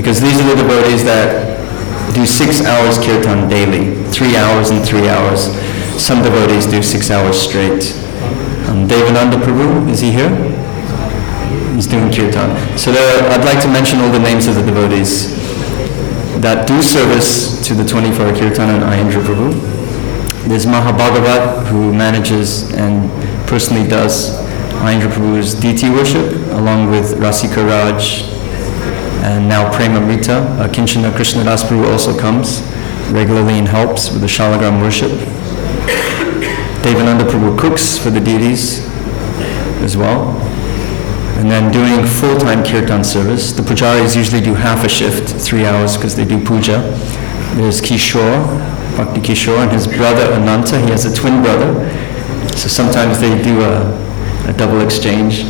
because these are the devotees that do 6 hours kirtan daily, 3 hours and 3 hours. Some devotees do 6 hours straight. Devananda Prabhu, is he here? He's doing kirtan. So I'd like to mention all the names of the devotees that do service to the 24-hour kirtan and Ayendra Prabhu. There's Mahabhagavat, who manages and personally does Ayendra Prabhu's deity worship, along with Rasika Raj, and now Premamrita. Kinchana Krishnadas Prabhu also comes regularly and helps with the Shalagram worship. Devananda Prabhu cooks for the deities as well. And then doing full-time kirtan service, the pujaris usually do half a shift, 3 hours, because they do puja. There's Kishore, Bhakti Kishore, and his brother Ananta. He has a twin brother. So sometimes they do a double exchange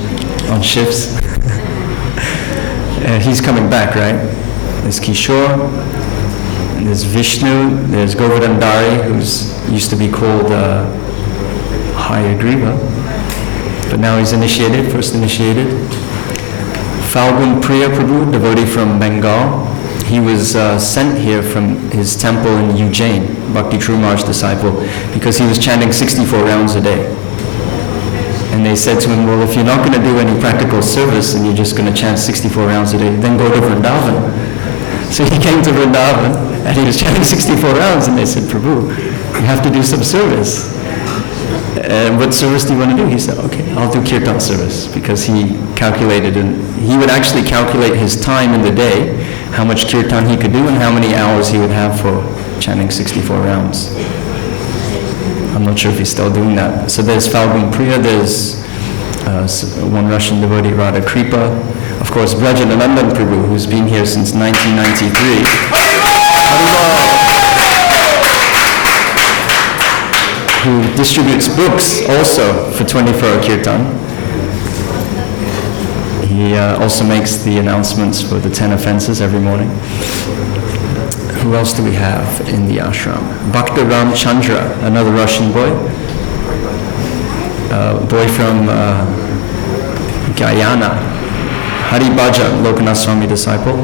on shifts. And he's coming back, right? There's Kishore, and there's Vishnu, there's Govardhandari, who's used to be called Hayagriva, but now he's initiated, first initiated. Falgun Priya Prabhu, devotee from Bengal. He was sent here from his temple in Ujjain, Bhakti Trumar's disciple, because he was chanting 64 rounds a day. And they said to him, well, if you're not going to do any practical service and you're just going to chant 64 rounds a day, then go to Vrindavan. So he came to Vrindavan and he was chanting 64 rounds, and they said, Prabhu, you have to do some service. And what service do you want to do? He said, okay, I'll do kirtan service, because he calculated, and he would actually calculate his time in the day, how much kirtan he could do and how many hours he would have for chanting 64 rounds. I'm not sure if he's still doing that. So there's Falgun Priya, there's one Russian devotee, Radha Kripa, of course Brajananandan Prabhu, who's been here since 1993. Who distributes books also for 24-hour kirtan. He also makes the announcements for the 10 offenses every morning. Who else do we have in the ashram? Bhakta Ram Chandra, another Russian boy. Boy from Guyana. Hari Bhaja, Lokanath Swami disciple.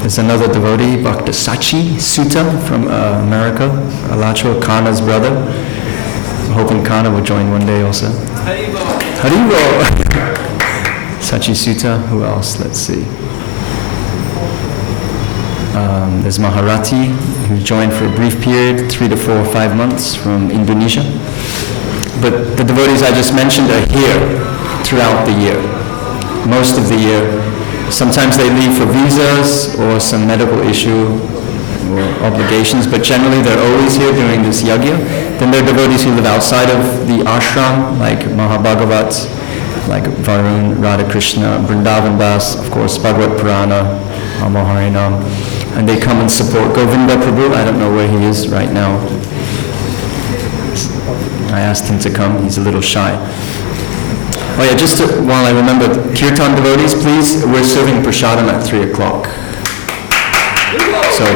There's another devotee, Bhakta Sachi Sutta from America, Alacho, Kana's brother. I'm hoping Kana will join one day also. Haribo! Sachi Sutta, who else? Let's see. There's Maharati, who joined for a brief period, 3 to 4 or 5 months from Indonesia. But the devotees I just mentioned are here throughout the year, most of the year. Sometimes they leave for visas or some medical issue or obligations, but generally they're always here during this yajna. Then there are devotees who live outside of the ashram, like Mahabhagavat, like Varun, Radhakrishna, Vrindavan Das, of course, Bhagavad Purana, Amaharinam, and they come and support Govinda Prabhu. I don't know where he is right now. I asked him to come, he's a little shy. Oh yeah, just while I remember, kirtan devotees, please, we're serving prasadam at 3 o'clock. So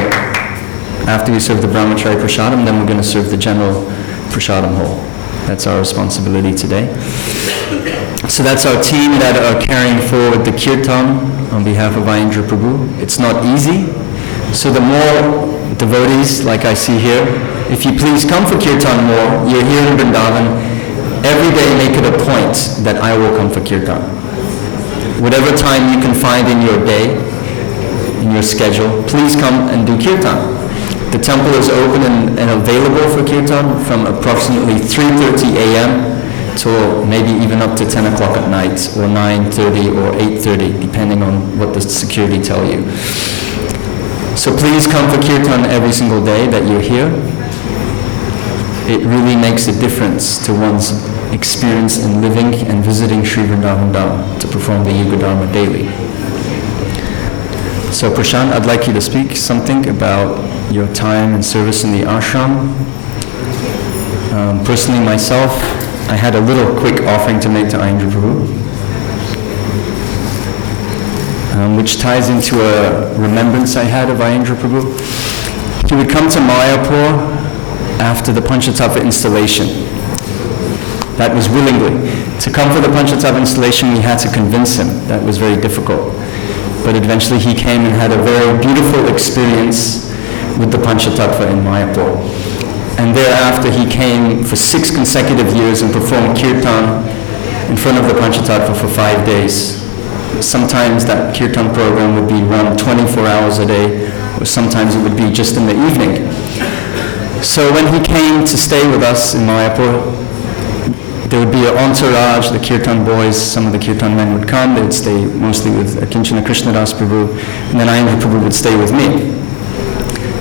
after we serve the brahmachari prasadam, then we're going to serve the general prasadam hall. That's our responsibility today. So that's our team that are carrying forward the kirtan on behalf of Ayendra Prabhu. It's not easy. So the more devotees, like I see here, if you please come for kirtan more, you're here in Vrindavan, every day make it a point that I will come for kirtan. Whatever time you can find in your day, in your schedule, please come and do kirtan. The temple is open and available for kirtan from approximately 3:30 a.m. till maybe even up to 10 o'clock at night, or 9:30 or 8:30, depending on what the security tell you. So please come for kirtan every single day that you're here. It really makes a difference to one's experience in living and visiting Sri Vrindavan Dham to perform the Yuga Dharma daily. So Prashant, I'd like you to speak something about your time and service in the ashram. Personally myself, I had a little quick offering to make to Ayendra Prabhu, which ties into a remembrance I had of Ayendra Prabhu. He would come to Mayapur after the Panchatattva installation. That was willingly. To come for the Panchatattva installation, we had to convince him. That was very difficult. but eventually he came and had a very beautiful experience with the Panchatattva in Mayapur. And thereafter he came for 6 consecutive years and performed kirtan in front of the Panchatattva for 5 days. Sometimes that kirtan program would be run 24 hours a day, or sometimes it would be just in the evening. So when he came to stay with us in Mayapur, there would be an entourage, the kirtan boys, some of the kirtan men would come, they would stay mostly with Kinchana Krishnadas Prabhu, and then Ayendra Prabhu would stay with me.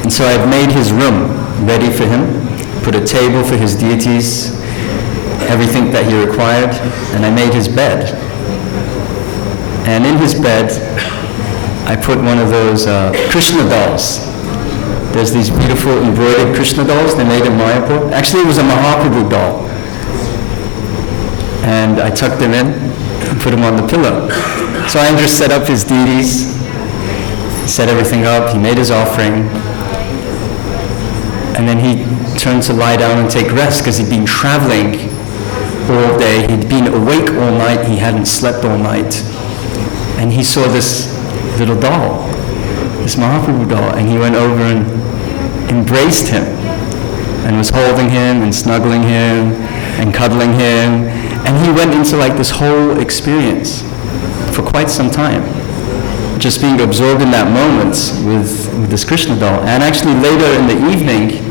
And so I had made his room ready for him, put a table for his deities, everything that he required, and I made his bed. And in his bed, I put one of those Krishna dolls. There's these beautiful embroidered Krishna dolls they made in Mayapur. Actually, it was a Mahaprabhu doll. And I tucked him in and put him on the pillow. So Ayendra set up his deities, set everything up, he made his offering, and then he turned to lie down and take rest because he'd been traveling all day, he'd been awake all night, he hadn't slept all night. And he saw this little doll, this Mahaprabhu doll, and he went over and embraced him and was holding him and snuggling him and cuddling him. And he went into like this whole experience for quite some time, just being absorbed in that moment with this Krishna doll. And actually later in the evening,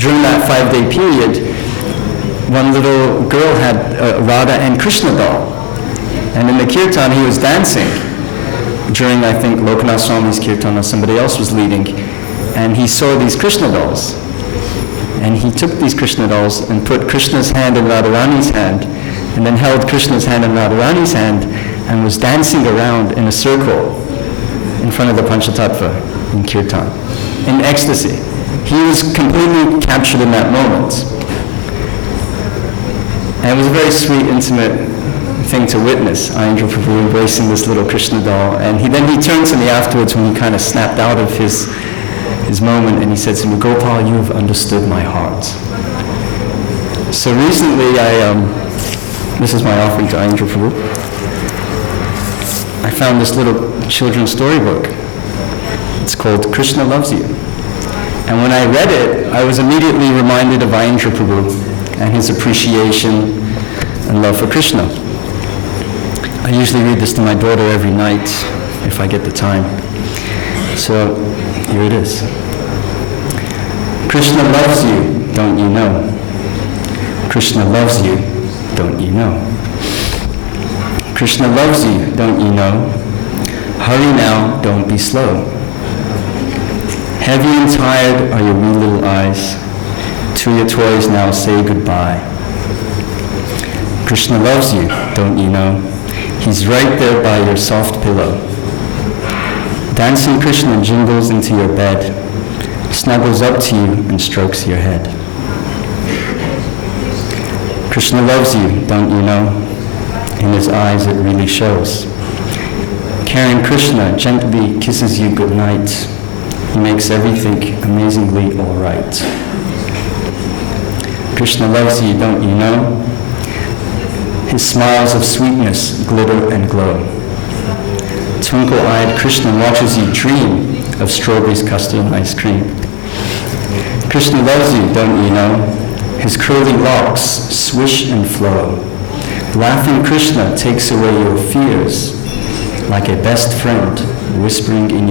during that 5-day period, one little girl had a Radha and Krishna doll. And in the kirtan, he was dancing during, I think, Lokanath Swami's kirtan or somebody else was leading. And he saw these Krishna dolls. And he took these Krishna dolls and put Krishna's hand in Radharani's hand, and then held Krishna's hand in Radharani's hand, and was dancing around in a circle in front of the Panchatattva in kirtan, in ecstasy. He was completely captured in that moment. And it was a very sweet, intimate thing to witness, Ayendra Prabhu embracing this little Krishna doll. And then he turned to me afterwards when he kind of snapped out of his moment, and he said to me, "Gopal, you have understood my heart." So recently this is my offering to Ayendra Prabhu, I found this little children's storybook. It's called Krishna Loves You. And when I read it, I was immediately reminded of Ayendra Prabhu and his appreciation and love for Krishna. I usually read this to my daughter every night if I get the time. So here it is. Krishna loves you, don't you know? Krishna loves you, don't you know? Krishna loves you, don't you know? Hurry now, don't be slow. Heavy and tired are your wee little eyes. To your toys now say goodbye. Krishna loves you, don't you know? He's right there by your soft pillow. Dancing Krishna jingles into your bed, snuggles up to you and strokes your head. Krishna loves you, don't you know? In his eyes it really shows. Caring Krishna gently kisses you goodnight. He makes everything amazingly all right. Krishna loves you, don't you know? His smiles of sweetness glitter and glow. Twinkle-eyed Krishna watches you dream of strawberries, custard, and ice cream. Krishna loves you, don't you know? His curly locks swish and flow. Laughing Krishna takes away your fears like a best friend whispering in your